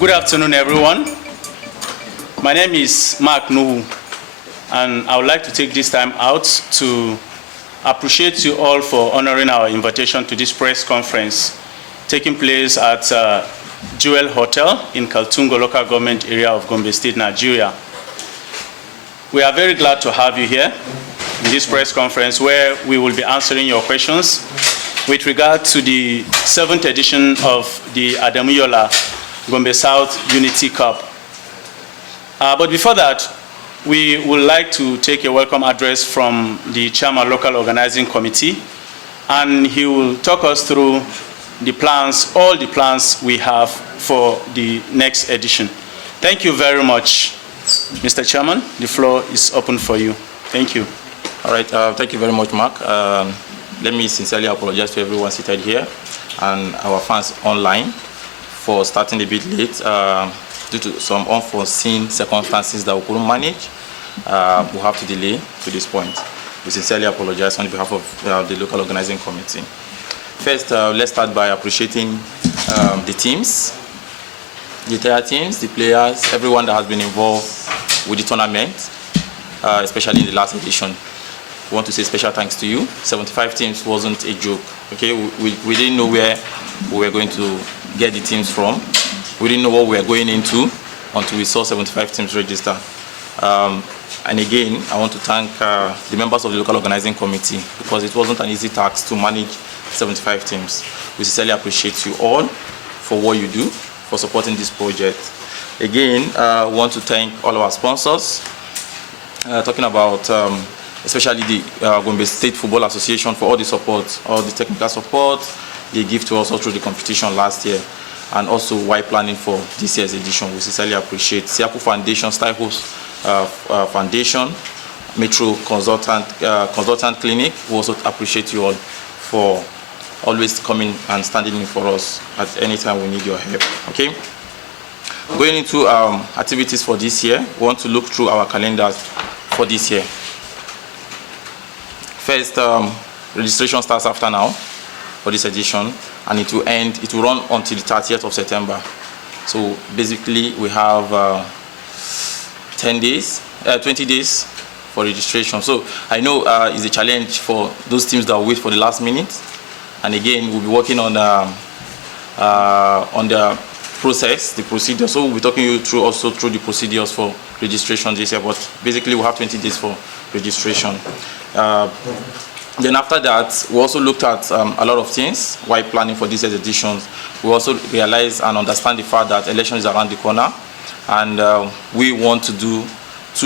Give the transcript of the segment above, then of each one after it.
Good afternoon, everyone. My name is Mark Nuhu, and I would like to take this time out to appreciate you all for honoring our invitation to this press conference taking place at Jewel Hotel in Kaltungo local government area of Gombe State, Nigeria. We are very glad to have you here in this press conference where we will be answering your questions with regard to the 7th edition of the Adamu Yola Gombe South Unity Cup. But before that, we would like to take a welcome address from the Chairman Local Organizing Committee, and he will talk us through the plans, all the plans we have for the next edition. Thank you very much, Mr. Chairman. The floor is open for you. Thank you. All right, thank you very much, Mark. Let me sincerely apologize to everyone seated here and our fans online for starting a bit late due to some unforeseen circumstances that we couldn't manage. We have to delay to this point. We sincerely apologize on behalf of the local organizing committee. First, let's start by appreciating the teams, the entire teams, the players, everyone that has been involved with the tournament, especially in the last edition. We want to say special thanks to you. 75 teams wasn't a joke. Okay, we didn't know where we were going to get the teams from. We didn't know what we were going into until we saw 75 teams register. And again, I want to thank the members of the local organizing committee because it wasn't an easy task to manage 75 teams. We sincerely appreciate you all for what you do, for supporting this project. Again, I want to thank all our sponsors, talking about especially the Gombe State Football Association for all the support, all the technical support they give to us all through the competition last year, and also while planning for this year's edition. We sincerely appreciate Siaku Foundation, Styhost Foundation, Metro Consultant Clinic. We also appreciate you all for always coming and standing in for us at any time we need your help. Okay. Going into activities for this year, we want to look through our calendars for this year. First, registration starts after now for this edition, and it will run until the 30th of September. So basically, we have 20 days for registration. So I know it's a challenge for those teams that wait for the last minute. And again, we'll be working on the process, the procedure. So we'll be talking you through also through the procedures for registration this year. But basically, we'll have 20 days for registration. Then after that, we also looked at a lot of things while planning for this year's editions. We also realized and understand the fact that election is around the corner, and we want to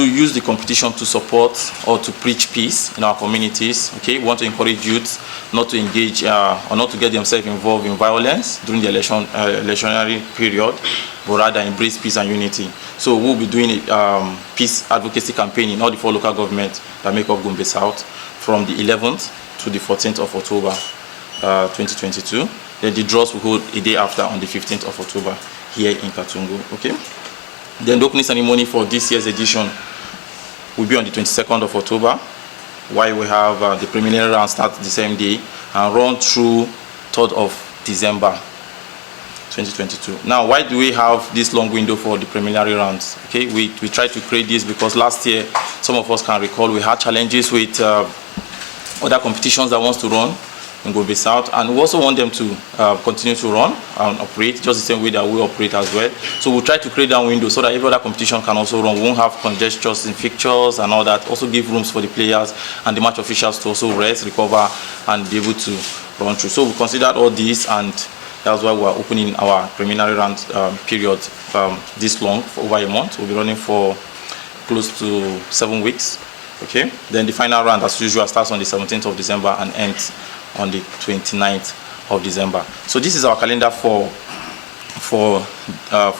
use the competition to support or to preach peace in our communities. Okay, we want to encourage youth not to engage or not to get themselves involved in violence during the electionary period, but rather embrace peace and unity. So we'll be doing a peace advocacy campaign in all the 4 local governments that make up Gombe South from the 11th to the 14th of October 2022. Then the draws will hold a day after on the 15th of October here in Kaltungo. Okay. Then the opening ceremony for this year's edition will be on the 22nd of October, while we have the preliminary round start the same day and run through 3rd of December 2022. Now, why do we have this long window for the preliminary rounds? Okay, we tried to create this because last year, some of us can recall, we had challenges with other competitions that wants to run in Gombe South, and we also want them to continue to run and operate just the same way that we operate as well. So we'll try to create that window so that every other competition can also run. We won't have congestions in fixtures and all that. Also give rooms for the players and the match officials to also rest, recover, and be able to run through. So we considered all this, and that's why we're opening our preliminary round period this long, for over a month. We'll be running for close to 7 weeks. Okay. Then the final round, as usual, starts on the 17th of December and ends on the 29th of December. So this is our calendar for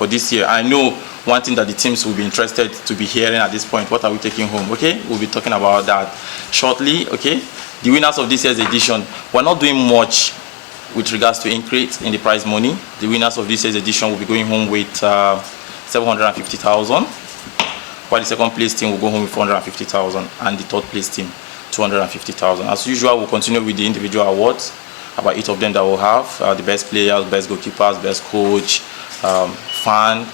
this year. I know one thing that the teams will be interested to be hearing at this point. What are we taking home? Okay, we'll be talking about that shortly. Okay, the winners of this year's edition. We're not doing much with regards to increase in the prize money. The winners of this year's edition will be going home with 750,000, while the second place team will go home with 450,000, and the third place team 250,000. As usual, we'll continue with the individual awards, about 8 of them that we'll have, the best players, best goalkeepers, best coach, fan.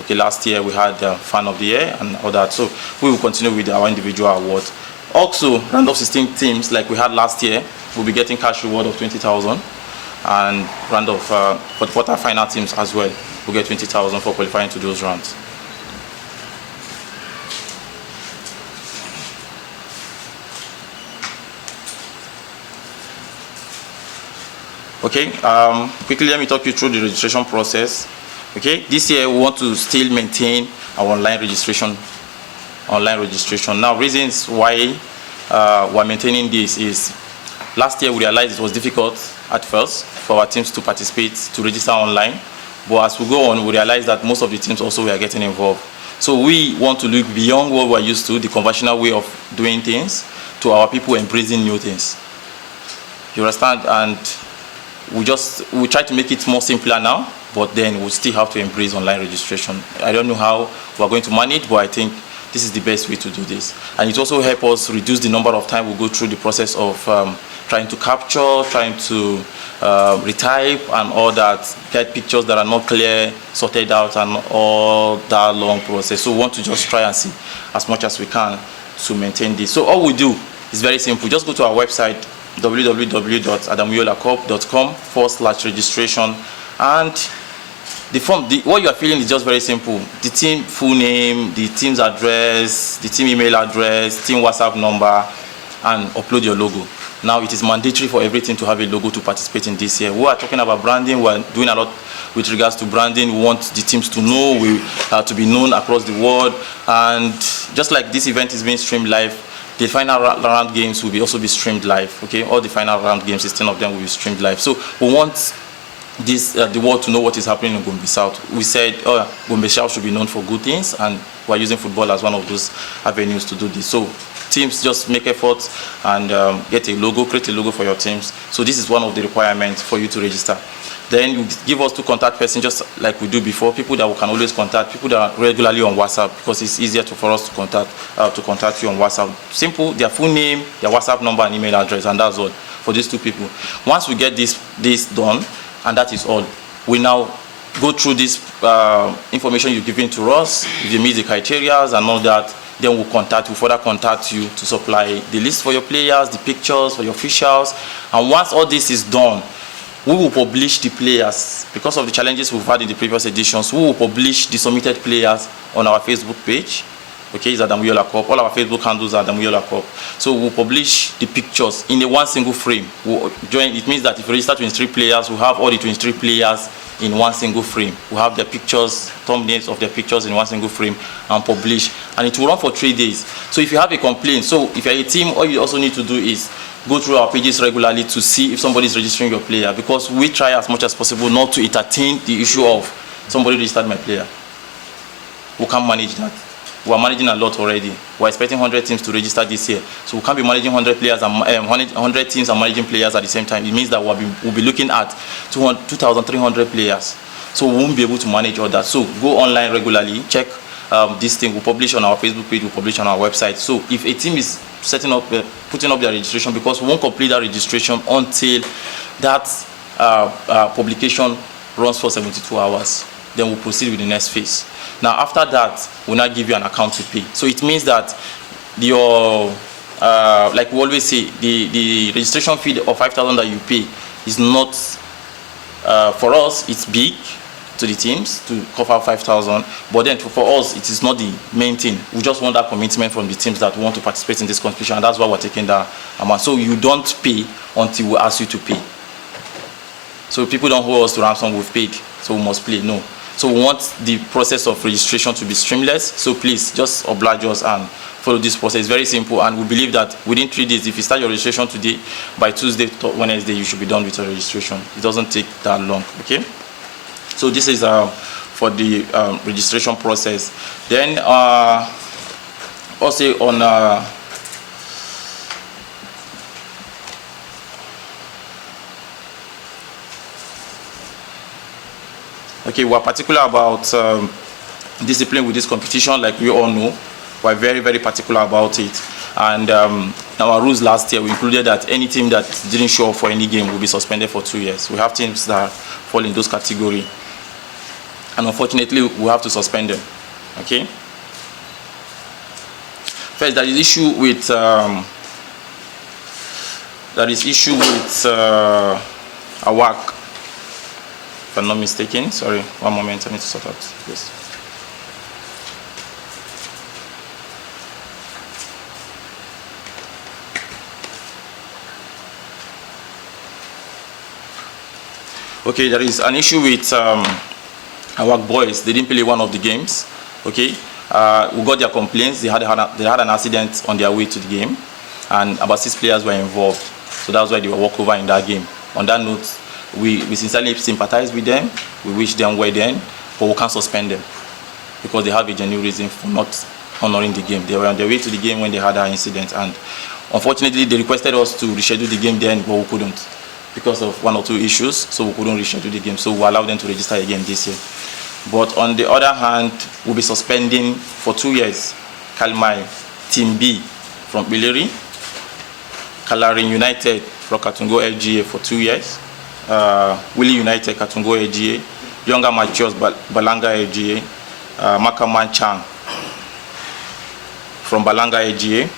Okay, last year we had fan of the year and all that. So we will continue with our individual awards. Also, round of 16 teams like we had last year will be getting cash reward of 20,000, and round of for the quarter-final teams as well will get 20,000 for qualifying to those rounds. Okay, quickly let me talk you through the registration process. Okay, this year we want to still maintain our online registration. Now, reasons why we're maintaining this is, last year we realized it was difficult at first for our teams to participate, to register online. But as we go on, we realize that most of the teams also were getting involved. So we want to look beyond what we're used to, the conventional way of doing things, to our people embracing new things. You understand? And we try to make it more simpler now, but then we still have to embrace online registration. I don't know how we're going to manage, but I think this is the best way to do this. And it also helps us reduce the number of time we go through the process of trying to capture, trying to retype and all that, get pictures that are not clear, sorted out, and all that long process. So we want to just try and see as much as we can to maintain this. So all we do is very simple. Just go to our website, www.adamuyolacop.com/registration, and the form, what you are filling is just very simple. The team full name, the team's address, the team email address, team WhatsApp number, and upload your logo. Now it is mandatory for every team to have a logo to participate in this year. We are talking about branding. We are doing a lot with regards to branding. We want the teams to know, to be known across the world. And just like this event is being streamed live, the final round games will also be streamed live. Okay, all the final round games, 16 of them will be streamed live. So we want the world to know what is happening in Gombe South. We said Gombe South should be known for good things, and we're using football as one of those avenues to do this. So teams just make efforts and get a logo, create a logo for your teams. So this is one of the requirements for you to register. Then you give us 2 contact persons, just like we do before, people that we can always contact, people that are regularly on WhatsApp, because it's easier for us to contact you on WhatsApp. Simple, their full name, their WhatsApp number and email address, and that's all for these 2 people. Once we get this done, and that is all, we now go through this information you've given to us. If you meet the criteria and all that, then we'll further contact you to supply the list for your players, the pictures for your officials. And once all this is done, we will publish the players. Because of the challenges we've had in the previous editions, we will publish the submitted players on our Facebook page. Okay, it's Adamu Yola Cup. All our Facebook handles are Adamu Yola Cup. So we'll publish the pictures in one single frame. It means that if you register 23 players, we'll have all the 23 players in one single frame. We'll have their pictures, thumbnails of their pictures in one single frame, and publish. And it will run for 3 days. So if you have a complaint, so if you're a team, all you also need to do is go through our pages regularly to see if somebody is registering your player, because we try as much as possible not to entertain the issue of somebody registered my player. We can't manage that. We are managing a lot already. We're expecting 100 teams to register this year. So we can't be managing 100 players and 100 teams and managing players at the same time. It means that we'll be looking at 2,300 players. So we won't be able to manage all that. So go online regularly, check this thing. We'll publish on our Facebook page, we'll publish on our website. So if a team is putting up their registration, because we won't complete that registration until that publication runs for 72 hours. Then we'll proceed with the next phase. Now, after that, we'll now give you an account to pay. So it means that like we always say, the registration fee of 5,000 that you pay is not, for us, it's big to the teams to cover 5,000. But then for us, it is not the main thing. We just want that commitment from the teams that want to participate in this competition, and that's why we're taking that amount. So you don't pay until we ask you to pay. So people don't hold us to ransom, we've paid, so we must play. No. So we want the process of registration to be streamless. So please just oblige us and follow this process. It's very simple, and we believe that within 3 days, if you start your registration today, by Tuesday, Wednesday, you should be done with your registration. It doesn't take that long. Okay. So this is for the registration process. Then also on Okay, we're particular about discipline with this competition, like we all know. We're very, very particular about it. And our rules last year, we included that any team that didn't show up for any game will be suspended for 2 years. We have teams that fall in those categories. And unfortunately, we have to suspend them. Okay? First, there is issue with a work, if I'm not mistaken. Sorry, one moment, I need to sort out this. Okay, there is an issue with our boys. They didn't play one of the games. Okay, we got their complaints. They had an accident on their way to the game, and about 6 players were involved. So that's why they were walked over in that game. On that note, we sincerely sympathize with them. We wish them well then, but we can't suspend them because they have a genuine reason for not honoring the game. They were on their way to the game when they had that incident, and unfortunately, they requested us to reschedule the game then, but we couldn't because of 1 or 2 issues. So we couldn't reschedule the game. So we allowed them to register again this year. But on the other hand, we'll be suspending for 2 years Kalmai Team B from Bileri, Kalarin United from Kaltungo LGA for 2 years, Willie United Kaltungo LGA, Younger Matures Balanga LGA, Makaman Chang from Balanga LGA,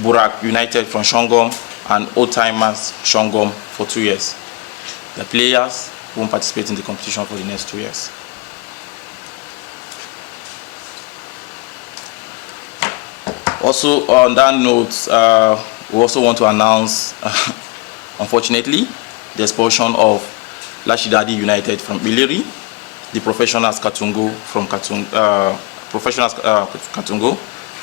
Burak United from Shongom, and Old Timers Shongom for 2 years. The players won't participate in the competition for the next 2 years. Also, on that note, we also want to announce, unfortunately, the expulsion of Lashidadi United from Bileri, the Professionals Kaltungo from Kaltungo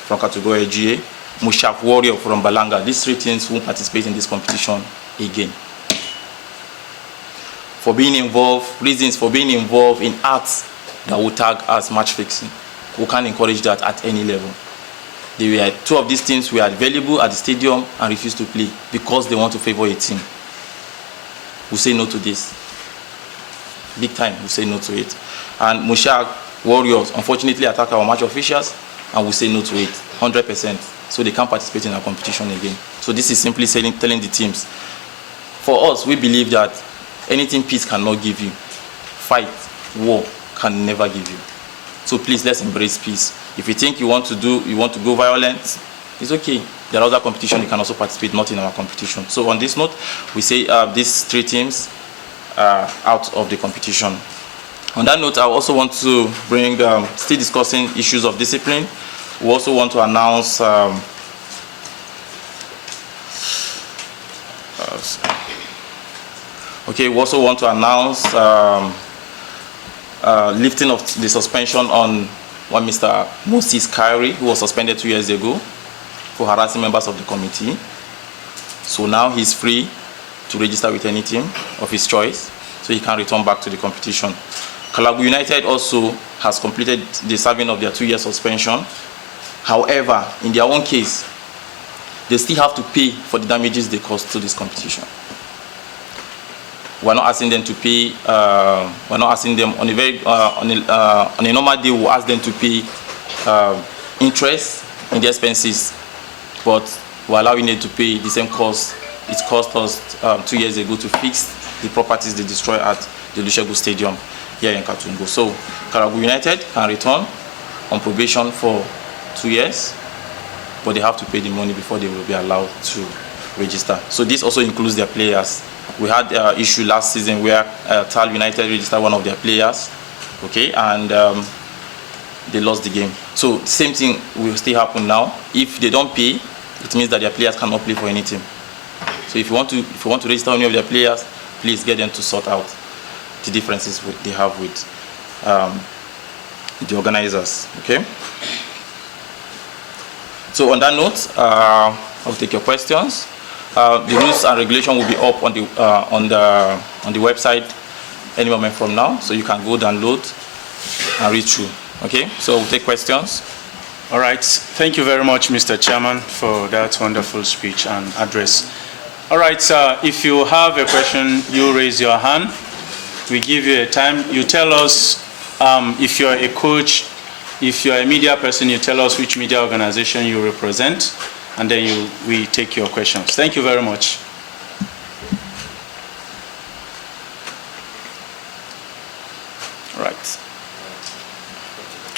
LGA, Mushaf Warrior from Balanga. These 3 teams won't participate in this competition again. For being involved, reasons for being involved in acts that will tag as match fixing. We can't encourage that at any level. 2 of these teams were available at the stadium and refused to play because they want to favor a team. We say no to this. Big time, we say no to it. And Mushak Warriors unfortunately attack our match officials, and we say no to it, 100%. So they can't participate in our competition again. So this is simply telling the teams. For us, we believe that anything peace cannot give you, fight, war can never give you. So please, let's embrace peace. If you think you want to go violent, it's okay. There are other competitions you can also participate, not in our competition. So on this note, we say these 3 teams are out of the competition. On that note, I also want to bring, still discussing issues of discipline. We also want to announce lifting of the suspension on one Mr. Moses Kyrie, who was suspended 2 years ago for harassing members of the committee. So now he's free to register with any team of his choice, so he can return back to the competition. Kalabu United also has completed the serving of their 2-year suspension. However, in their own case, they still have to pay for the damages they caused to this competition. We're not asking them to pay. We're not asking them on a normal day. We'll ask them to pay interest in the expenses, but we're allowing them to pay the same cost it cost us 2 years ago to fix the properties they destroyed at the Olusegun Stadium here in Kaltungo. So Kalabu United can return on probation for 2 years, but they have to pay the money before they will be allowed to register. So this also includes their players. We had an issue last season where Tal United registered one of their players, okay, and they lost the game. So same thing will still happen now. If they don't pay, it means that their players cannot play for any team. So if you want to register any of their players, please get them to sort out the differences they have with the organizers, okay? So on that note, I'll take your questions. The rules and regulation will be up on the website any moment from now, so you can go download and read through. Okay, so we'll take questions. All right, thank you very much, Mr. Chairman, for that wonderful speech and address. All right, if you have a question, you raise your hand. We give you a time. You tell us if you're a coach, if you're a media person, you tell us which media organization you represent, and then we take your questions. Thank you very much. Right.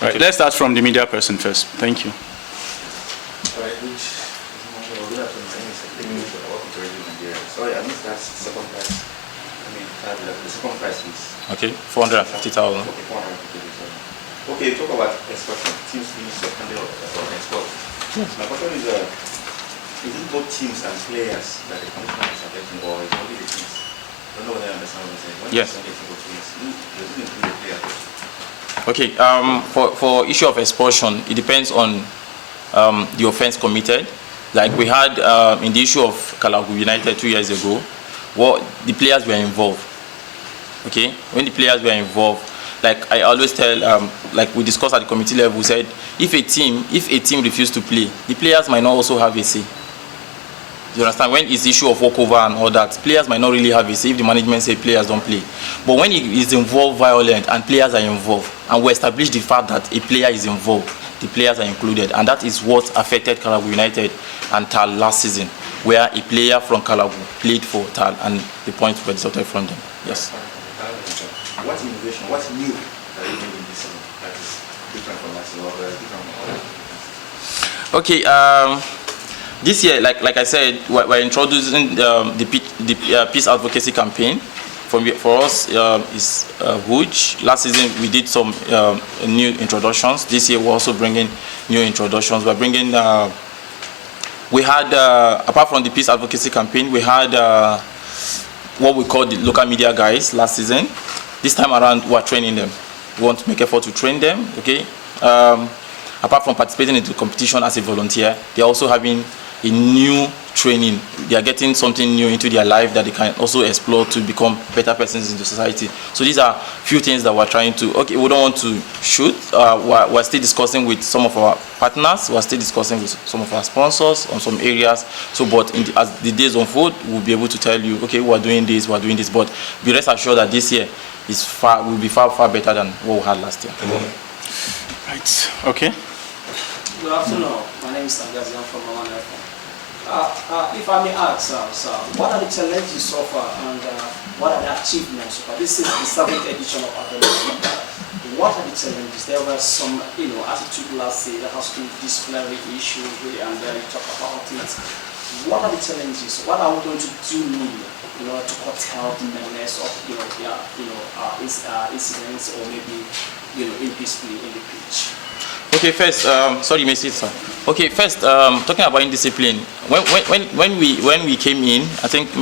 Right. Let's start from the media person first. Thank you. Sorry, I missed that second price. I mean, the second price is. Okay, 450,000. Okay, 450,000. Okay, talk about exporting. Teams being secondary or export. My question is it both teams and players that the company is affecting, or is it only the teams? I don't know whether I understand what I'm saying. When yes. you're saying both teams, does it include the players? Okay, for issue of expulsion, it depends on the offense committed. Like we had in the issue of Kaltungo United 2 years ago, the players were involved. Okay, when the players were involved, like I always tell, like we discussed at the committee level, we said if a team refused to play, the players might not also have a say. You understand? When it's issue of walkover and all that, players might not really have a say if the management say players don't play. But when it is involved violent and players are involved, and we establish the fact that a player is involved, the players are included, and that is what affected Kaltungo United and Tal last season, where a player from Kaltungo played for Tal and the points were deducted from them. Yes. What innovation, what's new that you doing in this season that is different from last season or different from other? Okay. This year, like I said, we're introducing the peace advocacy campaign. For us, is huge. Last season, we did some new introductions. This year, we're also bringing new introductions. We're bringing, we had, apart from the peace advocacy campaign, we had what we call the local media guys last season. This time around, we're training them. We want to make effort to train them, okay? Apart from participating in the competition as a volunteer, they're also having a new training. They are getting something new into their life that they can also explore to become better persons in the society. So these are few things that we're trying to, okay, we don't want to shoot. We're still discussing with some of our partners. We're still discussing with some of our sponsors on some areas. So, but as the days unfold, we'll be able to tell you, okay, we're doing this. But be rest assured that this year will be far, far better than what we had last year. Right. Okay. Good afternoon. My name is Sangazian from Mama FM. If I may ask, sir, what are the challenges so far and what are the achievements so far? This is the 7th edition of Adamu Yola. What are the challenges? There were some, attitude last year that has to do with disciplinary issues, and then you talk about it. What are the challenges? What are we going to do in order to curtail the menace of, incidents or maybe, indiscipline in the pitch? Okay, first, sorry, Mr. Sir. Okay, first, talking about indiscipline. When we came in, I think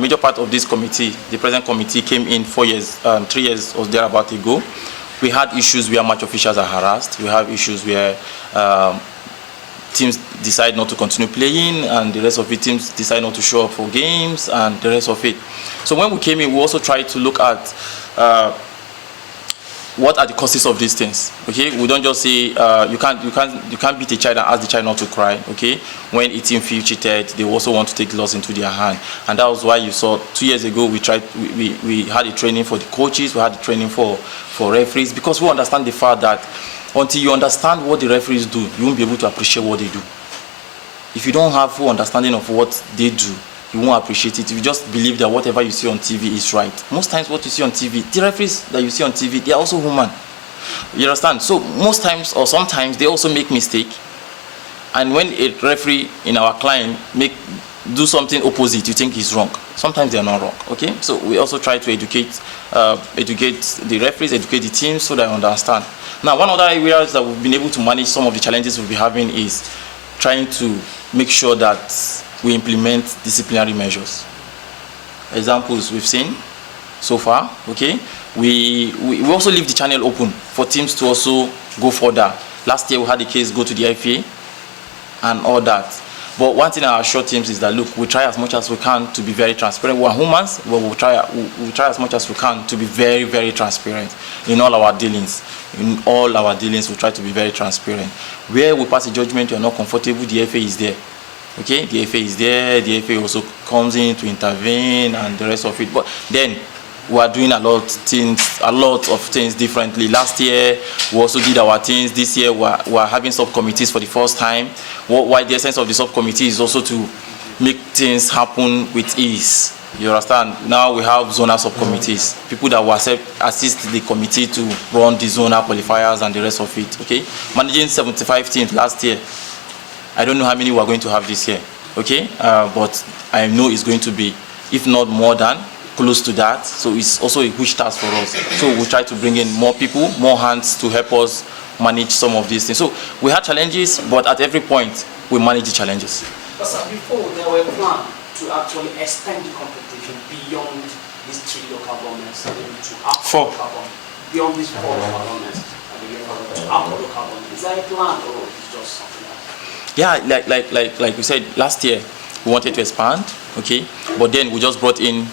major part of this committee, the present committee, came in 4 years, 3 years or thereabout ago. We had issues where match officials are harassed. We have issues where teams decide not to continue playing, and the rest of the teams decide not to show up for games, and the rest of it. So when we came in, we also tried to look at what are the causes of these things. Okay, we don't just say you can't beat a child and ask the child not to cry. Okay, when a team feels cheated, they also want to take laws into their hand, and that was why you saw 2 years ago we had a training for the coaches, we had a training for referees, because we understand the fact that until you understand what the referees do, you won't be able to appreciate what they do. If you don't have full understanding of what they do, you won't appreciate it. If you just believe that whatever you see on TV is right. Most times what you see on TV, the referees that you see on TV, they are also human. You understand? So most times or sometimes they also make mistakes. And when a referee in our client do something opposite, you think he's wrong. Sometimes they are not wrong. Okay? So we also try to educate the referees, educate the teams so that they understand. Now, one other area that we've been able to manage some of the challenges we'll be having is trying to make sure that we implement disciplinary measures. Examples we've seen so far, okay? We also leave the channel open for teams to also go further. Last year we had a case go to the FA and all that. But one thing I assure teams is that, look, we try as much as we can to be very transparent. We're humans, but we'll try as much as we can to be very, very transparent in all our dealings. In all our dealings, we try to be very transparent. Where we pass a judgment, you're not comfortable, the FA is there. Okay, the FA is there, the FA also comes in to intervene and the rest of it. But then we are doing a lot of things differently. Last year, we also did our things. This year, we are having subcommittees for the first time. Why the essence of the subcommittee is also to make things happen with ease. You understand? Now we have zonal subcommittees, people that will assist the committee to run the zonal qualifiers and the rest of it. Okay, managing 75 teams last year. I don't know how many we are going to have this year. Okay, but I know it's going to be, if not more than, close to that. So it's also a huge task for us. So we'll try to bring in more people, more hands to help us manage some of these things. So we had challenges, but at every point we manage the challenges. But sir, before there were plans to actually extend the competition beyond these 3 local governments, to upper local governments, beyond these 4 local governments, to upper local governments. Is that a plan or is it just something else? Yeah, like we said last year, we wanted to expand, okay, but then we just brought in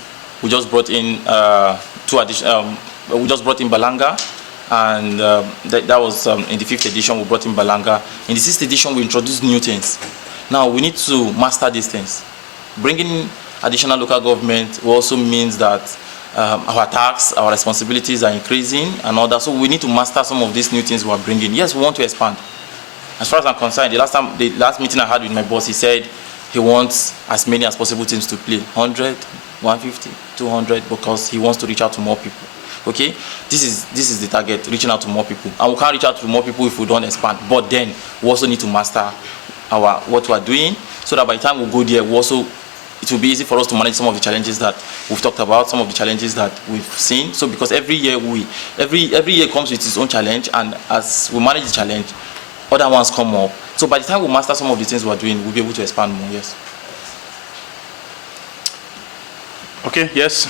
2 additional. We just brought in Balanga, and that was in the 5th edition. We brought in Balanga. In the 6th edition, we introduced new things. Now we need to master these things. Bringing additional local government also means that our tasks, our responsibilities are increasing and all that. So we need to master some of these new things we are bringing. Yes, we want to expand. As far as I'm concerned, the last meeting I had with my boss, he said he wants as many as possible teams to play, 100, 150, 200, because he wants to reach out to more people. Okay, this is the target, reaching out to more people, and we can't reach out to more people if we don't expand. But then we also need to master what we are doing, so that by the time we go there, it will be easy for us to manage some of the challenges that we've talked about, some of the challenges that we've seen. So because every year comes with its own challenge, and as we manage the challenge, other ones come up. So by the time we master some of the things we're doing, we'll be able to expand more. Yes. Okay. Yes.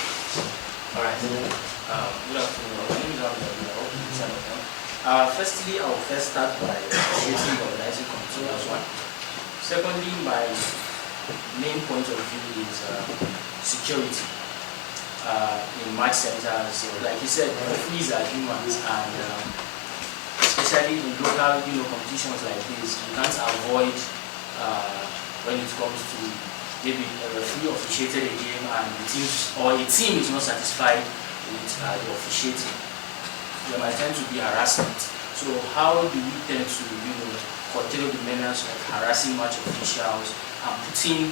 All right. Good afternoon. My name is Adamu Yola. Firstly, I will first start by appreciating the organizing committee as one. Secondly, my main point of view is security in match centers. So, like you said, referees are humans, and especially in local, competitions like this, you can't avoid when it comes to maybe a referee officiated a game and the team is not satisfied with the officiating. There might tend to be harassment. So how do we tend to, curtail the menace of harassing match officials and putting,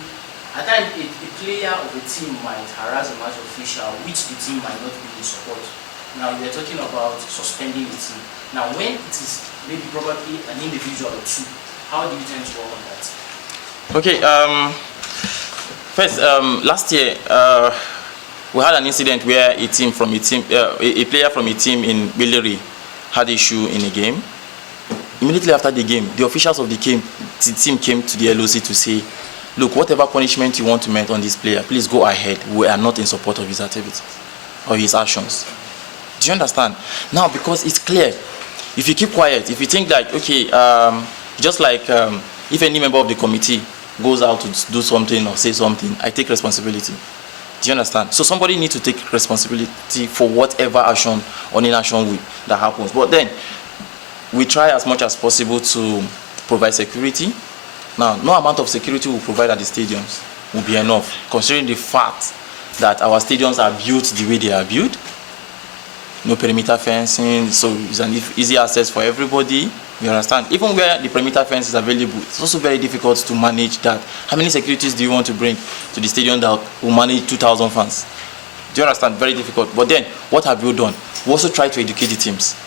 at times a player of a team might harass a match official which the team might not be in support. Now we're talking about suspending the team. Now when it is maybe probably an individual or 2, how do you tend to work on that? Okay. First, last year we had an incident where a player from a team in Billiri had issue in a game. Immediately after the game, the officials of the team came to the LOC to say, look, whatever punishment you want to make on this player, please go ahead. We are not in support of his activities or his actions. Do you understand? Now, because it's clear, if you keep quiet, if you think like, okay, just like if any member of the committee goes out to do something or say something, I take responsibility. Do you understand? So somebody needs to take responsibility for whatever action or inaction that happens. But then, we try as much as possible to provide security. Now, no amount of security we provide at the stadiums will be enough, considering the fact that our stadiums are built the way they are built. No perimeter fencing, so it's an easy access for everybody. You understand? Even where the perimeter fence is available, it's also very difficult to manage that. How many securities do you want to bring to the stadium that will manage 2,000 fans? Do you understand? Very difficult. But then, what have you done? We also try to educate the teams.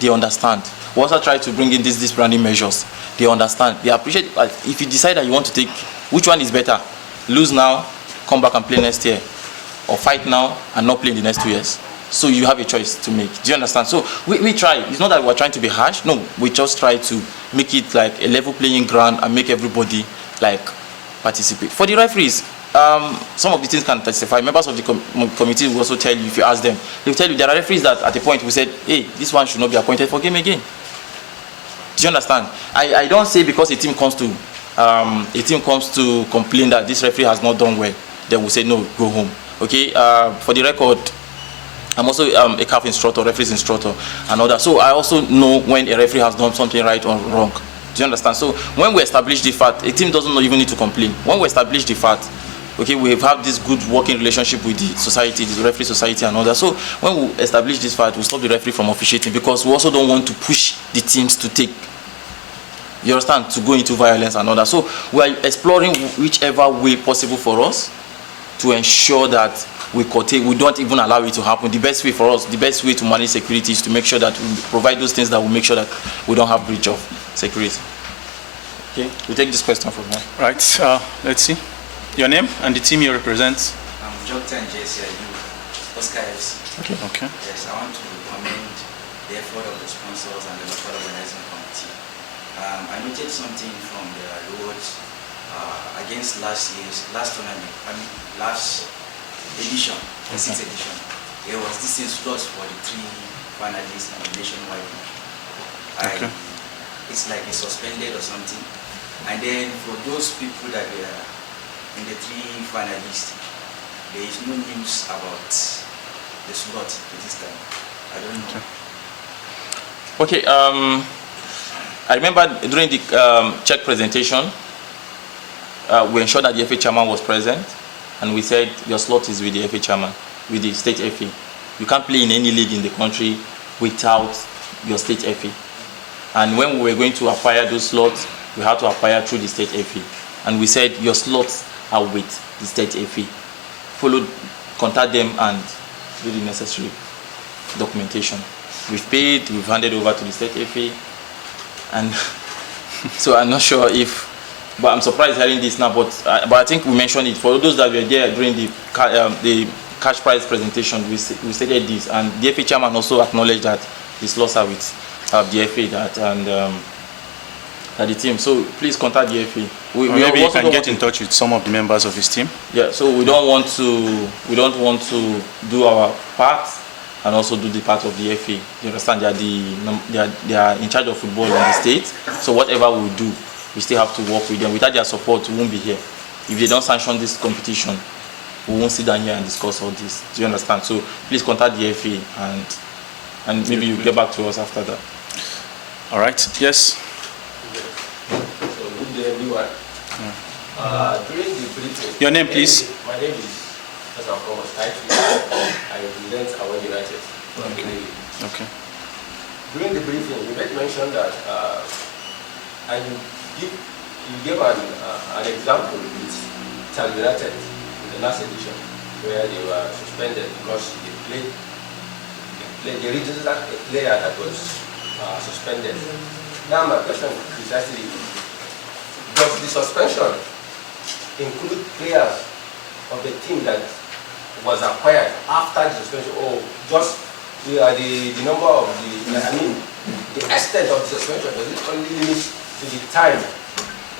They understand. We also try to bring in these branding measures. They understand. They appreciate. If you decide that you want to take, which one is better? Lose now, come back and play next year, or fight now and not play in the next 2 years. So you have a choice to make. Do you understand? So we try. It's not that we're trying to be harsh. No, we just try to make it like a level playing ground and make everybody like participate. For the referees, some of the things can testify. Members of the committee will also tell you, if you ask them, they'll tell you there are referees that at a point we said, hey, this one should not be appointed for game again. Do you understand? I don't say because a team comes to complain that this referee has not done well, they will say no, go home. Okay. For the record, I'm also a CAF instructor, referees instructor, and all that. So I also know when a referee has done something right or wrong. Do you understand? So when we establish the fact, a team doesn't even need to complain. When we establish the fact, Okay, we've had this good working relationship with the society, the referee society and all that. So when we establish this fight, we stop the referee from officiating, because we also don't want to push the teams to take, you understand, to go into violence and all that. So we are exploring whichever way possible for us to ensure that we don't even allow it to happen. The best way for us, the best way to manage security is to make sure that we provide those things that will make sure that we don't have breach of security. Okay, we take this question from here. Right, let's see. Your name and the team you represent. I'm Jonathan JCIU, Oscar FC. Okay. Okay. Yes, I want to commend the effort of the sponsors and the local organizing committee. I noted something from the rewards against last tournament, last edition, the 6th edition. There was this slot for the 3 finalists and the nationwide. Okay. It's like it's suspended or something. And then for those people that were in the 3 finalists, there is no news about the slot at this time. I don't know. Okay, I remember during the check presentation, we ensured that the FA chairman was present, and we said your slot is with the FA chairman, with the state FA. You can't play in any league in the country without your state FA. And when we were going to acquire those slots, we had to acquire through the state FA. And we said your slots are with the state FA. Contact them and do the necessary documentation. We've paid, we've handed over to the state FA, and so I'm not sure if, but I'm surprised hearing this now, but I think we mentioned it. For those that were there during the cash prize presentation, we stated this, and the FA chairman also acknowledged that the slots are with the FA and the team. So please contact the FA. Maybe you can get in touch with some of the members of his team. Yeah. So we don't want to do our part and also do the part of the FA. You understand? They are in charge of football in the state. So whatever we do, we still have to work with them. Without their support, we won't be here. If they don't sanction this competition, we won't sit down here and discuss all this. Do you understand? So please contact the FA and maybe you get back to us after that. All right. Yes. So good day, everyone. During the briefing, Your name, please. My name is, as I'm from I represent our United. Okay. During the briefing, you made mention that you gave an example with Tal United in the last edition, where they were suspended because they registered a player that was suspended. Now my question precisely, does the suspension include players of the team that was acquired after the suspension, or just the number of the extent of the suspension? Does it only limit to the time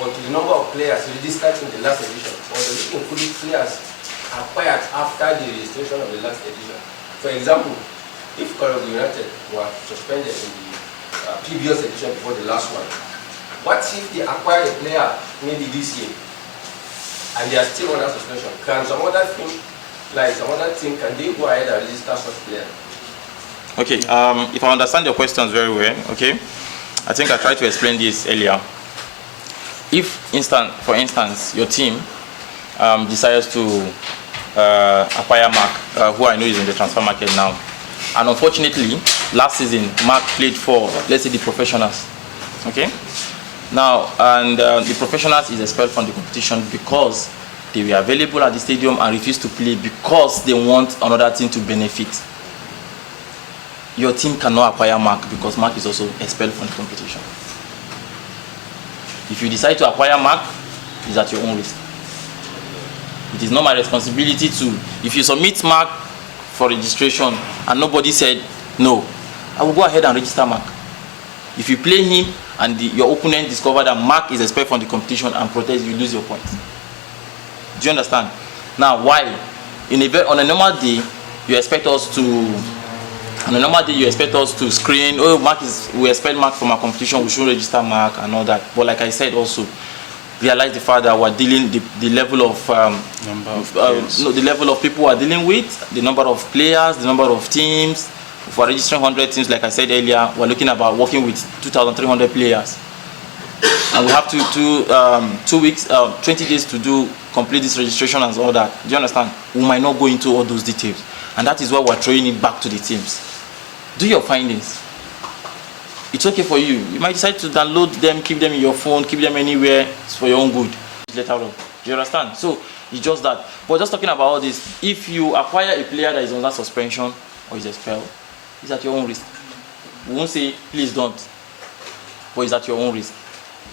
or to the number of players registered in the last edition, or does it include players acquired after the registration of the last edition? For example, if Kaltungo United were suspended in the previous edition before the last one, what if they acquire a player maybe this year and they are still under suspension? Can some other team, can they go ahead and register such player? Okay, if I understand your questions very well, okay, I think I tried to explain this earlier. If, for instance, your team decides to acquire Mark, who I know is in the transfer market now, and unfortunately, last season, Mark played for, let's say, the professionals, okay? Now, and the professionals is expelled from the competition because they were available at the stadium and refused to play because they want another team to benefit. Your team cannot acquire Mark because Mark is also expelled from the competition. If you decide to acquire Mark, it's at your own risk. It is not my responsibility to, if you submit Mark for registration and nobody said no, I will go ahead and register Mark. If you play him and your opponent discover that Mark is expelled from the competition and protest, you lose your points. Do you understand? Now, why? On a normal day, you expect us to screen, oh, we expect Mark from our competition, we should register Mark and all that. But like I said also, realize the fact that we're dealing the level of the level of people we're dealing with, the number of players, the number of teams. If we're registering 100 teams, like I said earlier, we're looking about working with 2,300 players. and we have 2 weeks, 20 days to do complete this registration and all that. Do you understand? We might not go into all those details, and that is why we're throwing it back to the teams. Do your findings. It's okay for you. You might decide to download them, keep them in your phone, keep them anywhere. It's for your own good. Later on. Do you understand? So it's just that. But just talking about all this, if you acquire a player that is under suspension or is expelled, it's at your own risk. We won't say please don't, but it's at your own risk.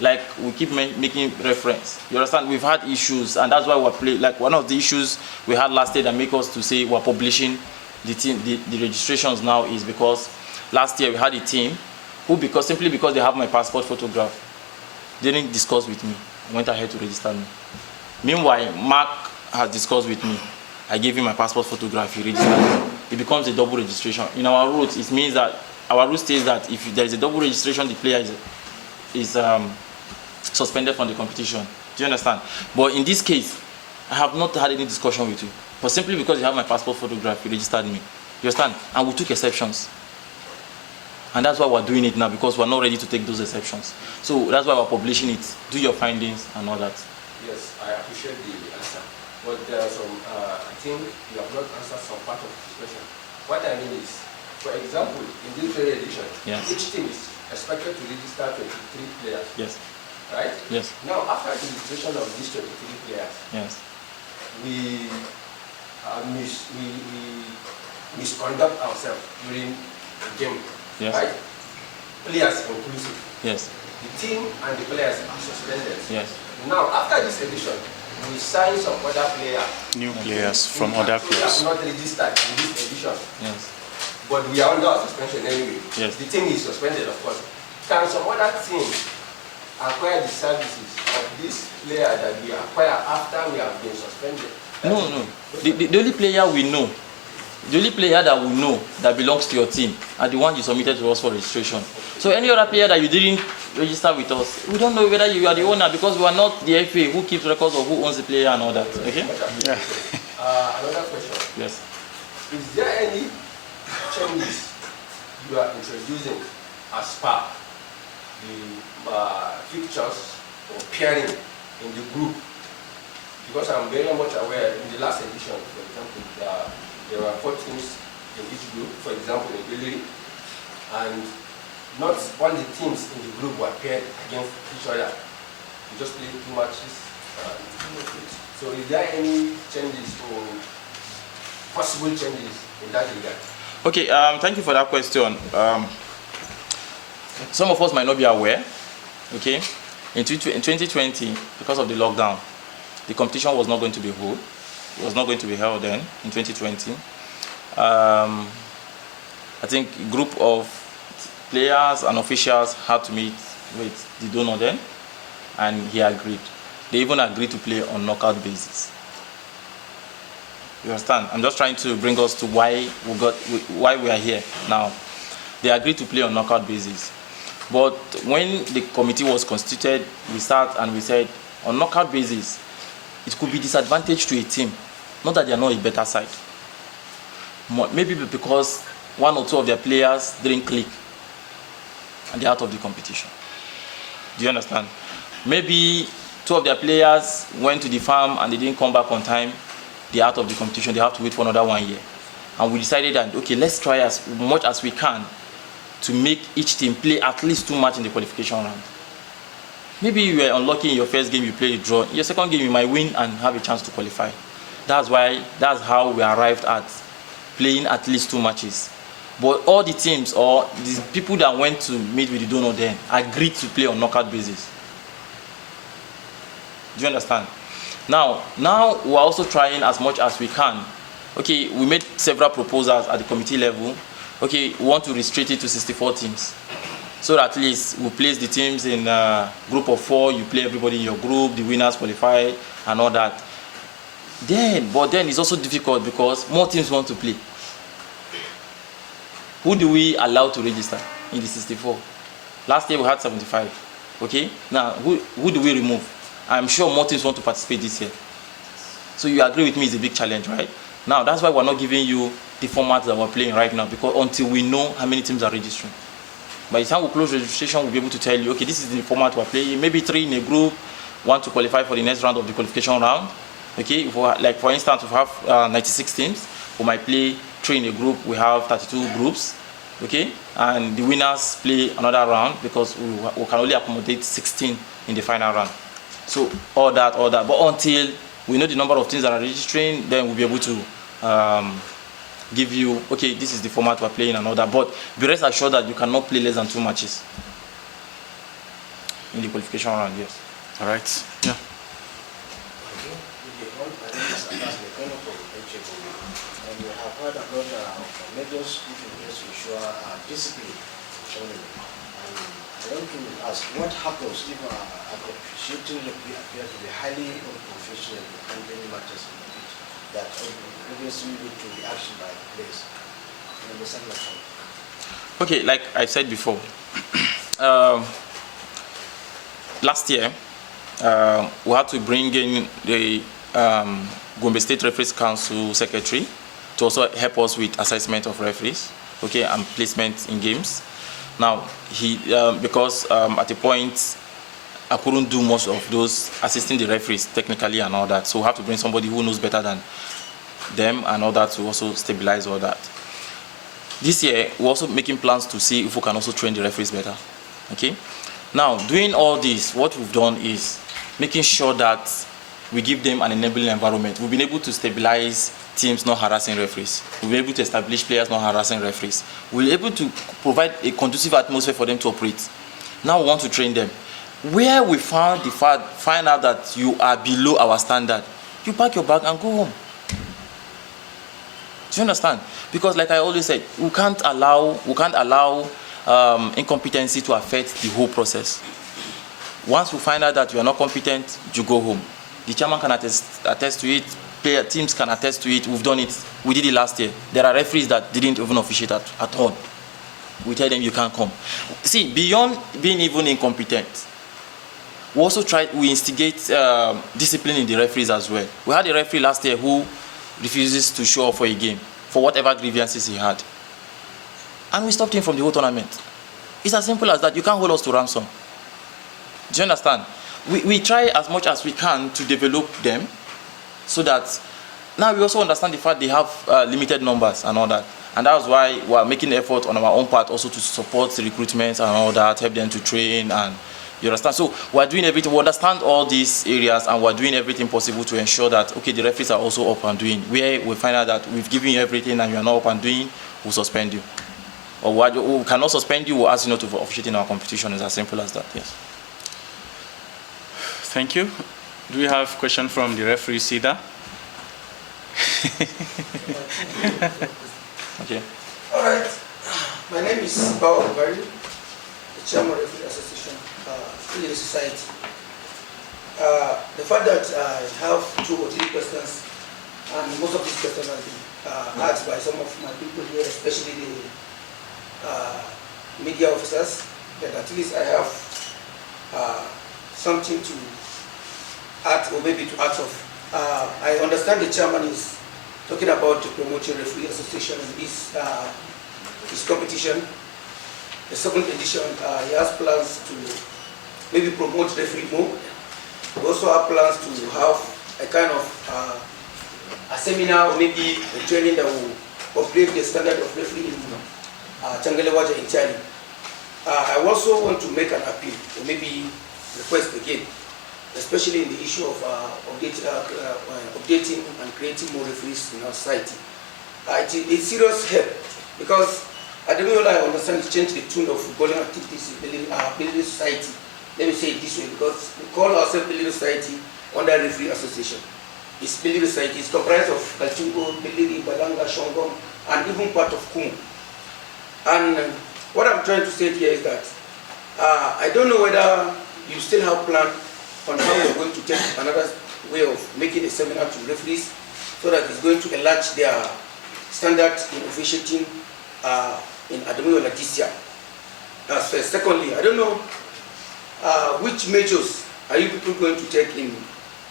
Like we keep making reference. You understand? We've had issues, and that's why we're playing. Like one of the issues we had last year that make us to say we're publishing the registrations now is because last year we had a team who, simply because they have my passport photograph, didn't discuss with me, went ahead to register me. Meanwhile, Mark has discussed with me. I gave him my passport photograph, he registered me. It becomes a double registration. In our rules, it means that our rule states that if there is a double registration, the player is suspended from the competition. Do you understand? But in this case, I have not had any discussion with you. But simply because you have my passport photograph, you registered me. You understand? And we took exceptions. And that's why we're doing it now, because we're not ready to take those exceptions. So that's why we're publishing it. Do your findings and all that. Yes, I appreciate the answer. But there are some, I think you have not answered some part of this question. What I mean is, for example, in this very edition, yes, each team is expected to register 23 players. Yes. Right? Yes. Now, after the registration of these 23 players, yes, we misconduct ourselves during the game. Yes. Right? Players inclusive. Yes. The team and the players are suspended. Yes. Now, after this edition, we sign some other players. New players from other clubs. Who have not registered in this edition. Yes. But we are under suspension anyway. Yes. The team is suspended, of course. Can some other team acquire the services of this player that we acquire after we have been suspended? No. The only player we know, the only player that we know that belongs to your team are the one you submitted to us for registration. So any other player that you didn't register with us, we don't know whether you are the owner, because we are not the FA who keeps records of who owns the player and all that. Okay? Yeah. Another question. Yes. Is there any changes you are introducing as part the fixtures or pairing in the group? Because I'm very much aware in the last edition, for example, there were 4 teams in each group, for example, in Billy, and not all the teams in the group were paired against each other. We just played 2 matches. So is there any changes or possible changes in that regard? Okay, thank you for that question. Some of us might not be aware, okay? In 2020, because of the lockdown, the competition was not going to be held. It was not going to be held then, in 2020. I think a group of players and officials had to meet with the donor then, and he agreed. They even agreed to play on knockout basis. You understand? I'm just trying to bring us to why we are here now. They agreed to play on knockout basis. But when the committee was constituted, we sat and we said, on knockout basis, it could be disadvantage to a team. Not that they are not a better side. Maybe because 1 or 2 of their players didn't click and they're out of the competition. Do you understand? Maybe 2 of their players went to the farm and they didn't come back on time. They're out of the competition. They have to wait for another 1 year. And we decided that, okay, let's try as much as we can to make each team play at least 2 matches in the qualification round. Maybe you were unlucky in your first game, you played a draw. In your second game, you might win and have a chance to qualify. That's how we arrived at playing at least 2 matches. But all the teams or the people that went to meet with the donor then agreed to play on knockout basis. Do you understand? Now we're also trying as much as we can. Okay, we made several proposals at the committee level. Okay, we want to restrict it to 64 teams. So that at least we place the teams in a group of 4, you play everybody in your group, the winners qualify and all that. But then it's also difficult because more teams want to play. Who do we allow to register in the 64? Last year we had 75. Okay? Now, who do we remove? I'm sure more teams want to participate this year. So you agree with me it's a big challenge, right? Now, that's why we're not giving you the format that we're playing right now, because until we know how many teams are registering. By the time we close registration, we'll be able to tell you, okay, this is the format we're playing. Maybe 3 in a group, 1 to qualify for the next round of the qualification round. Okay, like for instance, we have 96 teams. We might play 3 in a group. We have 32 groups. Okay, and the winners play another round because we can only accommodate 16 in the final round. So all that. But until we know the number of teams that are registering, then we'll be able to give you, okay, this is the format we're playing and all that. But be rest assured that you cannot play less than 2 matches in the qualification round. Yes. All right. Yeah. And we have heard about measures put in place to ensure discipline. And I want to ask, what happens if a officiating referee appears to be highly unprofessional in handling matters in the pitch that obviously lead to the action by the players? You understand that point? Okay, like I said before, last year we had to bring in the Gombe State Referees Council Secretary to also help us with assessment of referees, okay, and placement in games. Now, because at a point, I couldn't do most of those assisting the referees technically and all that, so we have to bring somebody who knows better than them and all that to also stabilize all that. This year, we're also making plans to see if we can also train the referees better, okay? Now, doing all this, what we've done is making sure that we give them an enabling environment. We've been able to stabilize teams not harassing referees. We've been able to establish players not harassing referees. We're able to provide a conducive atmosphere for them to operate. Now we want to train them. Where we find out that you are below our standard, you pack your bag and go home. Do you understand? Because like I always said, we can't allow incompetency to affect the whole process. Once you find out that you are not competent, you go home. The chairman can attest to it, teams can attest to it. We've done it. We did it last year. There are referees that didn't even officiate at all. We tell them you can't come. See, beyond being even incompetent, we instigate discipline in the referees as well. We had a referee last year who refuses to show up for a game for whatever grievances he had. And we stopped him from the whole tournament. It's as simple as that. You can't hold us to ransom. Do you understand? We try as much as we can to develop them so that now we also understand the fact they have limited numbers and all that. And that's why we are making effort on our own part also to support the recruitment and all that, help them to train, and you understand. So we're doing everything. We understand all these areas and we're doing everything possible to ensure that, okay, the referees are also up and doing. Where we find out that we've given you everything and you're not up and doing, we'll suspend you. Or we cannot suspend you, we'll ask you not to officiate in our competition. It's as simple as that, yes. Thank you. Do we have a question from the referee, Sida? Okay. All right. My name is Bawa Bugari, the Chairman of the Referee Association, Affiliate Society. The fact that I have 2 or 3 questions, and most of these questions have been asked by some of my people here, especially the media officers, that at least I have something to add, or maybe to add of. I understand the chairman is talking about the Promoting Referee Association and his competition. The 7th edition, he has plans to maybe promote referee more. We also have plans to have a kind of a seminar or maybe a training that will upgrade the standard of referee in Changalewaja entirely. I also want to make an appeal, or maybe request again, especially in the issue of updating and creating more referees in our society. It's serious help, because Adamu Yola, I understand, has changed the tune of footballing activities in building society. Let me say it this way, because we call ourselves building society under referee association. It's building society. It's comprised of Kaltungo, Biliri, Balanga, Shongom, and even part of Kum. And what I'm trying to say here is that I don't know whether you still have plan on how we're going to take another way of making a seminar to referees, so that it's going to enlarge their standards in officiating in Adamu Yola this year. Secondly, I don't know which measures are you people going to take in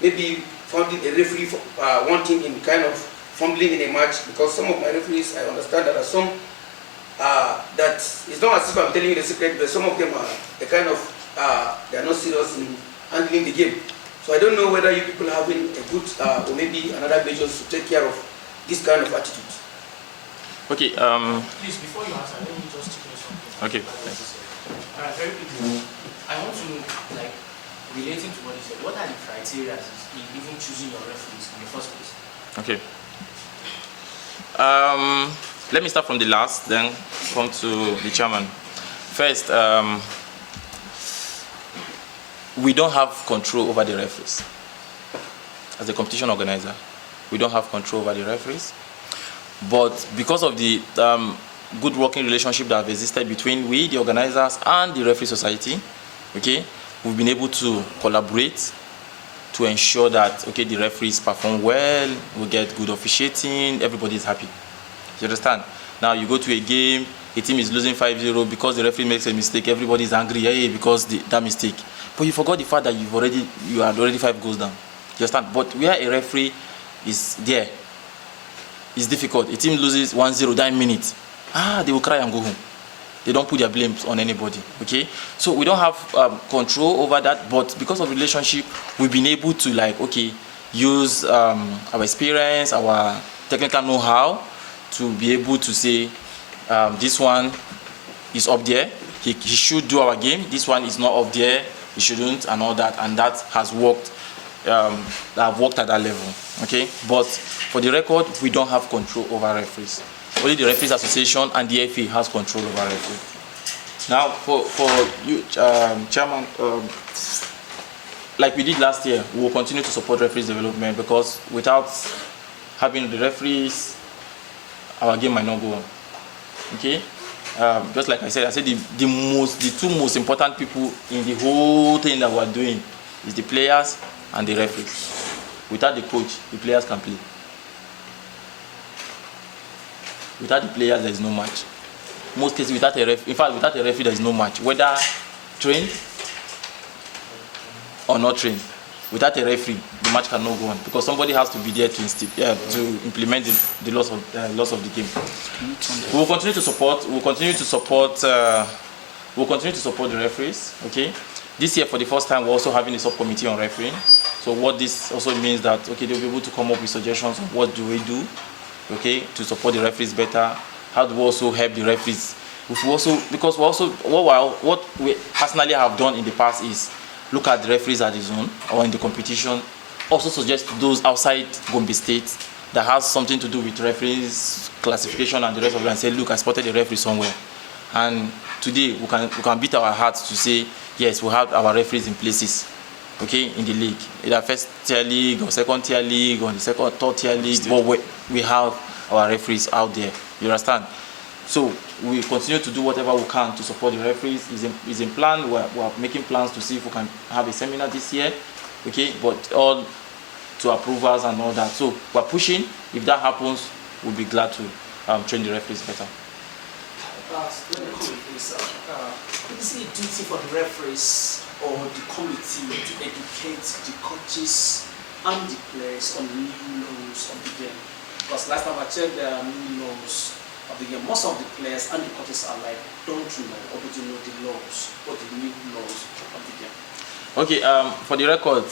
maybe finding a referee wanting in kind of fumbling in a match, because some of my referees, I understand there are some that it's not as if I'm telling you the secret, but some of them are the kind of, they are not serious in handling the game. So I don't know whether you people are having a good, or maybe another measures to take care of this kind of attitude. Okay. Please, before you answer, let me just tell you something. Okay. Thanks. Very quickly. I want to know, like, relating to what you said, what are the criteria in even choosing your referees in the first place? Okay. Let me start from the last, then come to the chairman. First, we don't have control over the referees. As a competition organizer, we don't have control over the referees. But because of the good working relationship that have existed between we, the organizers, and the referee society, okay, we've been able to collaborate to ensure that, okay, the referees perform well, we get good officiating, everybody is happy. You understand? Now you go to a game, a team is losing 5-0 because the referee makes a mistake, everybody is angry, hey, because that mistake. But you forgot the fact that you had already 5 goals down. You understand? But where a referee is there, it's difficult. A team loses 1-0 that minute. They will cry and go home. They don't put their blames on anybody, okay? So we don't have control over that, but because of relationship, we've been able to, like, okay, use our experience, our technical know-how to be able to say, this one is up there, he should do our game, this one is not up there, he shouldn't, and all that, and that has worked, I've worked at that level, okay? But for the record, we don't have control over referees. Only the Referees Association and the FA has control over referees. Now, for you, Chairman, like we did last year, we will continue to support referees development, because without having the referees, our game might not go on. Okay? Just like I said the two most important people in the whole thing that we're doing is the players and the referees. Without the coach, the players can play. Without the players, there is no match. Most cases, without a referee, there is no match. Whether trained or not trained, without a referee, the match cannot go on, because somebody has to be there to implement the loss of the game. We will continue to support. We will continue to support the referees. Okay. This year, for the first time, we're also having a subcommittee on refereeing. So what this also means that, okay, they'll be able to come up with suggestions of what do we do, okay, to support the referees better. How do we also help the referees? What we personally have done in the past is look at the referees at the zone or in the competition. Also suggest those outside Gombe State that has something to do with referees classification and the rest of it, and say, look, I spotted a referee somewhere. And today we can beat our hearts to say, yes, we have our referees in places, okay, in the league, either first tier league or second tier league or the third tier league, but we have our referees out there. You understand? So we continue to do whatever we can to support the referees. Is in plan. We're making plans to see if we can have a seminar this year, okay, but all to approvals and all that. So we're pushing. If that happens, we'll be glad to train the referees better. Let me comment, please. Is it a duty for the referees or the committee to educate the coaches and the players on the new laws of the game? Because last time I checked, there are new laws of the game. Most of the players and the coaches are like, don't you know, or do you know the laws or the new laws of the game? Okay, for the record,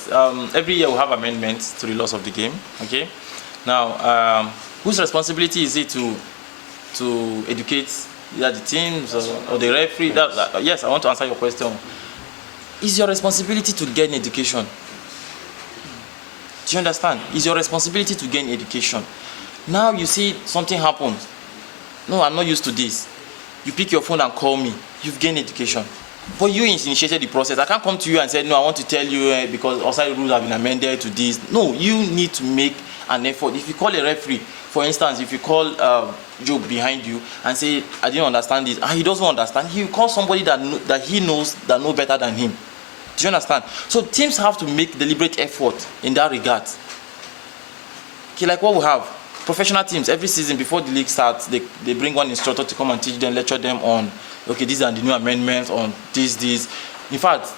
every year we have amendments to the laws of the game. Okay, now whose responsibility is it to educate either the teams or the referee? Yes, I want to answer your question. It's your responsibility to gain education. Do you understand? It's your responsibility to gain education. Now you see something happens. No, I'm not used to this. You pick your phone and call me. You've gained education. But you initiated the process. I can't come to you and say, no, I want to tell you because outside rules have been amended to this. No, you need to make an effort. If you call a referee, for instance, if you call Joe behind you and say, I didn't understand this, and he doesn't understand, he will call somebody that he knows that knows better than him. Do you understand? So teams have to make deliberate effort in that regard. Okay, like what we have. Professional teams, every season before the league starts, they bring one instructor to come and teach them, lecture them on, okay, these are the new amendments on this. In fact,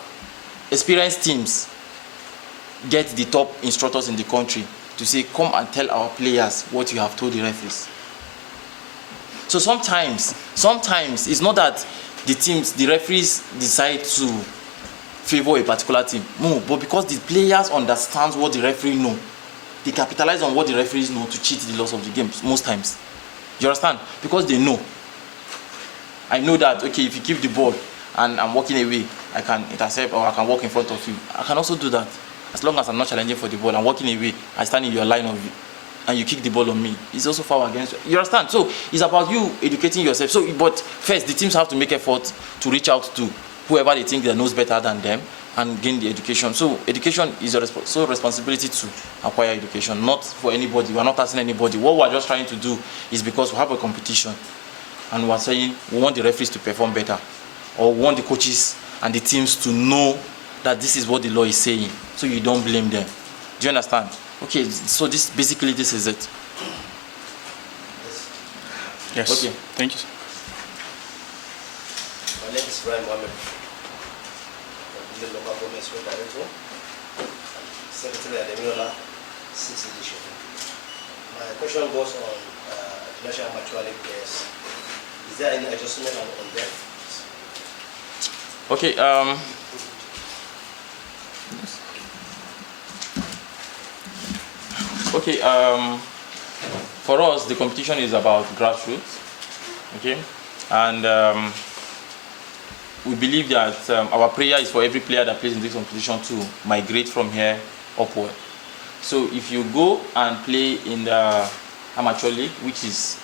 experienced teams get the top instructors in the country to say, come and tell our players what you have told the referees. So sometimes it's not that the referees decide to favor a particular team. No, but because the players understand what the referee know, they capitalize on what the referees know to cheat the loss of the game most times. You understand? Because they know. I know that, okay, if you keep the ball and I'm walking away, I can intercept or I can walk in front of you. I can also do that. As long as I'm not challenging for the ball, I'm walking away, I stand in your line of view, and you kick the ball on me. It's also foul against you. You understand? So it's about you educating yourself. So, but first, the teams have to make effort to reach out to whoever they think that knows better than them and gain the education. So education is a responsibility to acquire education, not for anybody. We're not asking anybody. What we're just trying to do is because we have a competition and we're saying we want the referees to perform better, or we want the coaches and the teams to know that this is what the law is saying, so you don't blame them. Do you understand? Okay, so this is it. Yes. Okay. Thank you. My name is Brian Mohammed, the local government school director, 7th Adamu Yola, 6th edition. My question goes on the national amateur league players. Is there any adjustment on them? Okay. Okay. For us, the competition is about grassroots. Okay, and we believe that our prayer is for every player that plays in this competition to migrate from here upward. So if you go and play in the amateur league, which is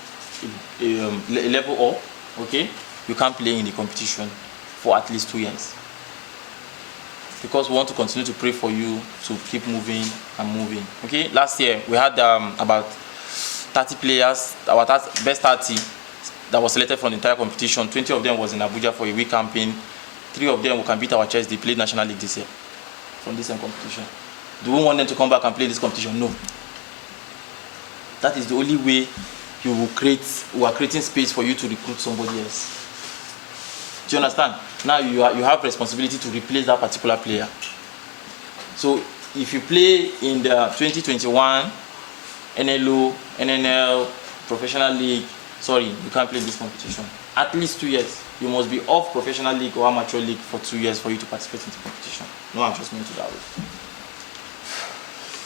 level up, okay, you can't play in the competition for at least 2 years. Because we want to continue to pray for you to keep moving and moving. Okay, last year we had about 30 players, our best 30 that was selected from the entire competition. 20 of them was in Abuja for a week campaign. 3 of them who can beat our chest. They played National League this year from this same competition. Do we want them to come back and play this competition? No. That is the only way you will we are creating space for you to recruit somebody else. Do you understand? Now you have responsibility to replace that particular player. So if you play in the 2021 NLO, NNL, professional league, sorry, you can't play this competition. At least 2 years. You must be off professional league or amateur league for 2 years for you to participate in the competition. No adjustment to that way.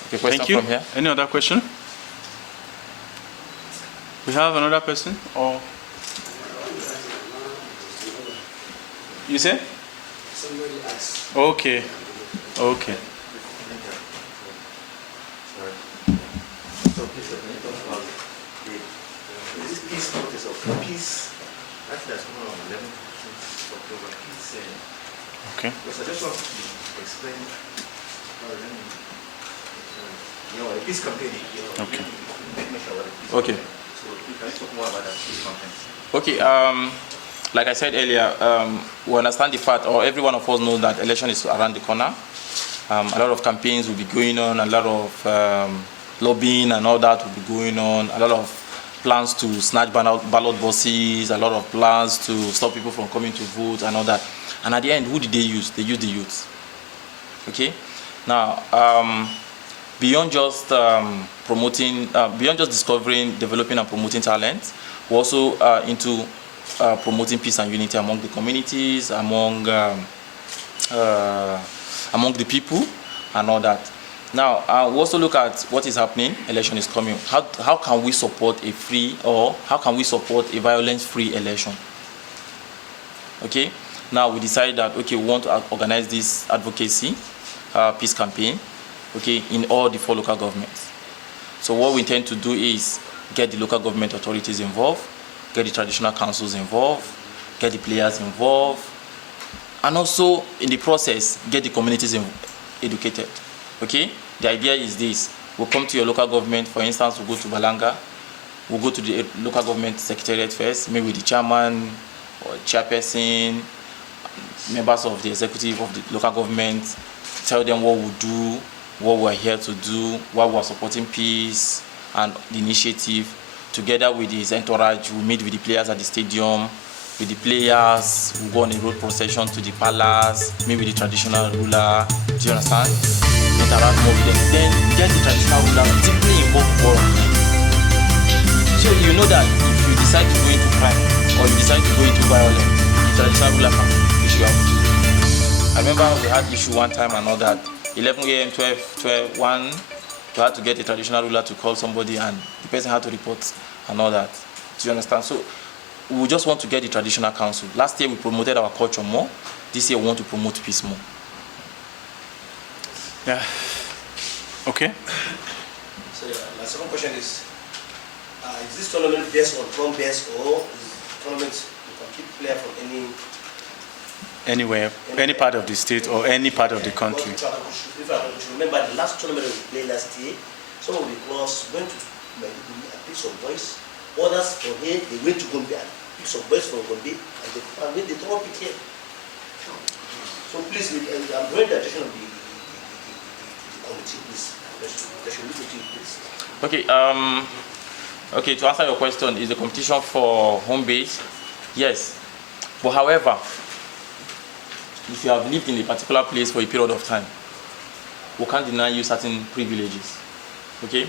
Okay, question Thank you. from here. Any other question? We have another person, or you say? Somebody asked. Okay. Okay. So please, when you talk about this peace protest of peace, actually that's coming on 11th October, peace. Okay. Because I just want to explain, the peace campaign. Okay. Okay. So can you talk more about that peace campaign? Okay. Like I said earlier, we understand the fact, or every one of us knows that election is around the corner. A lot of campaigns will be going on, a lot of lobbying and all that will be going on, a lot of plans to snatch ballot boxes, a lot of plans to stop people from coming to vote and all that. And at the end, who did they use? They used the youth. Okay? Now, beyond just beyond just discovering, developing and promoting talent, we're also into promoting peace and unity among the communities, among the people and all that. Now, we also look at what is happening. Election is coming. How can we support a free, or how can we support a violence-free election? Okay. Now we decide that, okay, we want to organize this advocacy peace campaign, okay, in all the 4 local governments. So what we intend to do is get the local government authorities involved, get the traditional councils involved, get the players involved, and also in the process get the communities educated. Okay, the idea is this: we'll come to your local government. For instance, we'll go to Balanga, we'll go to the local government secretariat first, maybe the chairman or chairperson, members of the executive of the local government, tell them what we do, what we're here to do, why we're supporting peace and the initiative. Together with his entourage, we meet with the players at the stadium. With the players, we go on a road procession to the palace, meet with the traditional ruler. Do you understand? Interact more with them. Then get the traditional ruler deeply involved for. So you know that if you decide to go into crime or you decide to go into violence, the traditional ruler can issue out. I remember we had issue one time and all that. 11 a.m., 12, 1, we had to get a traditional ruler to call somebody and the person had to report and all that. Do you understand? So we just want to get the traditional council. Last year we promoted our culture more. This year we want to promote peace more. Yeah. Okay. So my second question is this tournament based on drum based or is tournament you can keep player from Anywhere, any part of the state or any part of the country. If I could remember the last tournament we played last year, some of the clubs went to Maiduguri and picked some boys. Others from here, they went to Gombe and picked some boys from Gombe and they throw it here. So please, I'm drawing the attention of the committee, please. They should look at it, please. Okay, okay, to answer your question, is the competition for home base? Yes. But however, if you have lived in a particular place for a period of time, we can't deny you certain privileges. Okay?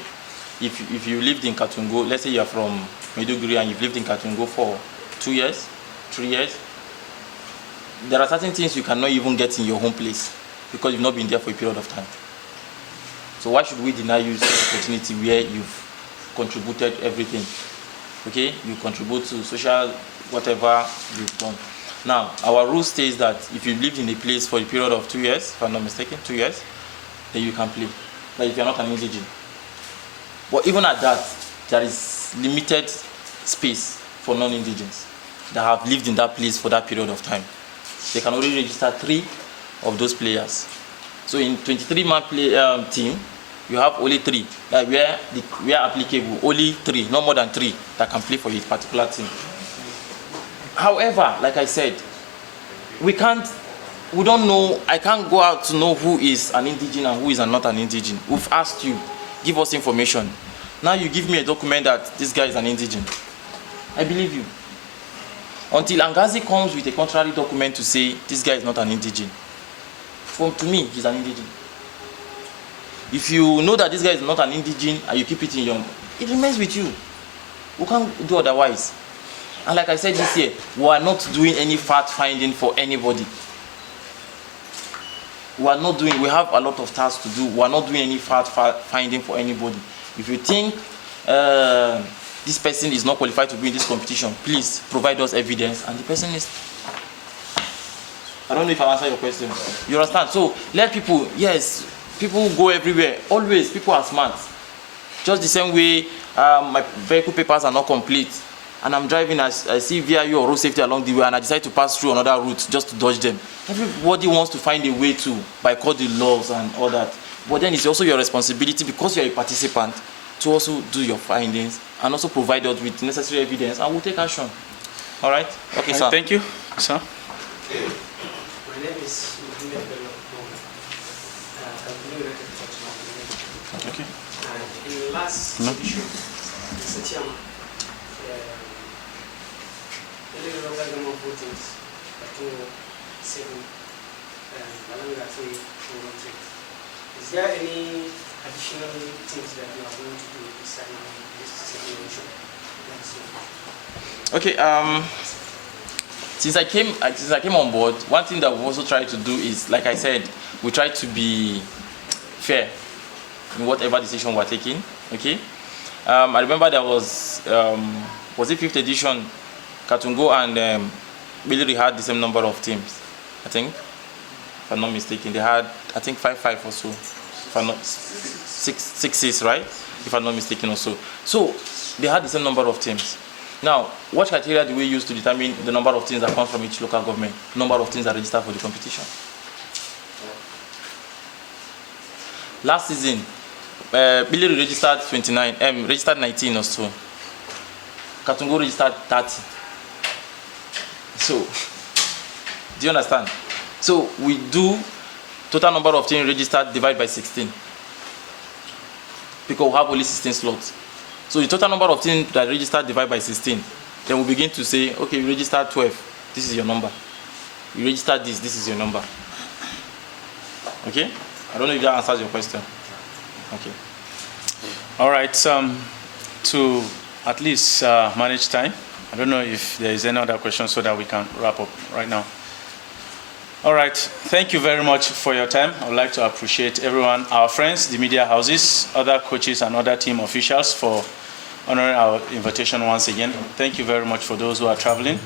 If you lived in Kaltungo, let's say you are from Maiduguri and you've lived in Kaltungo for 2 years, 3 years, there are certain things you cannot even get in your home place because you've not been there for a period of time. So why should we deny you such opportunity where you've contributed everything? Okay? You contribute to social whatever you've done. Now, our rule states that if you've lived in a place for a period of 2 years, if I'm not mistaken, 2 years, then you can play. Like if you're not an indigene. But even at that, there is limited space for non-indigens that have lived in that place for that period of time. They can only register 3 of those players. So in 23-man team, you have only 3. Like where applicable, only 3, not more than 3 that can play for a particular team. However, like I said, we don't know, I can't go out to know who is an indigene and who is not an indigene. We've asked you, give us information. Now you give me a document that this guy is an indigene. I believe you. Until Angazi comes with a contrary document to say this guy is not an indigene. To me, he's an indigene. If you know that this guy is not an indigene and you keep it in your, it remains with you. We can't do otherwise. And like I said this year, we are not doing any fact finding for anybody. We have a lot of tasks to do. We are not doing any fact finding for anybody. If you think this person is not qualified to be in this competition, please provide us evidence. And the person is. I don't know if I answer your question. You understand? So let people, yes, people go everywhere. Always, people are smart. Just the same way my vehicle papers are not complete. And I'm driving, I see VIU or road safety along the way, and I decide to pass through another route just to dodge them. Everybody wants to find a way to bypass the laws and all that. But then it's also your responsibility, because you're a participant, to also do your findings and also provide us with necessary evidence, and we'll take action. All right? Okay, sir. Thank you, sir. My name is Adamu Yola Gome. Okay. And in the last edition, Mr. Chairman, the local government votings, Kaltungo 7, and Balanga 3, Is there any additional things that you are going to do this time in this situation? Okay. Since I came on board, one thing that we also try to do is, like I said, we try to be fair in whatever decision we're taking. Okay. I remember there was it 5th edition? Kaltungo and Billy had the same number of teams, I think, if I'm not mistaken. They had, I think, 5-5 or so, if I'm not 6-6, right? If I'm not mistaken, or so. So they had the same number of teams. Now, what criteria do we use to determine the number of teams that comes from each local government, number of teams that register for the competition? Last season, Billy registered 19 or so. Kaltungo registered 30. So, do you understand? So we do total number of teams registered divided by 16, because we have only 16 slots. So the total number of teams that registered divided by 16, then we begin to say, okay, you registered 12, this is your number. You registered this is your number. Okay? I don't know if that answers your question. Okay. All right. To at least manage time. I don't know if there is any other question so that we can wrap up right now. All right, thank you very much for your time. I would like to appreciate everyone, our friends, the media houses, other coaches and other team officials for honoring our invitation once again. Thank you very much for those who are traveling.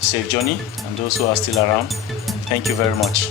Safe journey, and those who are still around. Thank you very much.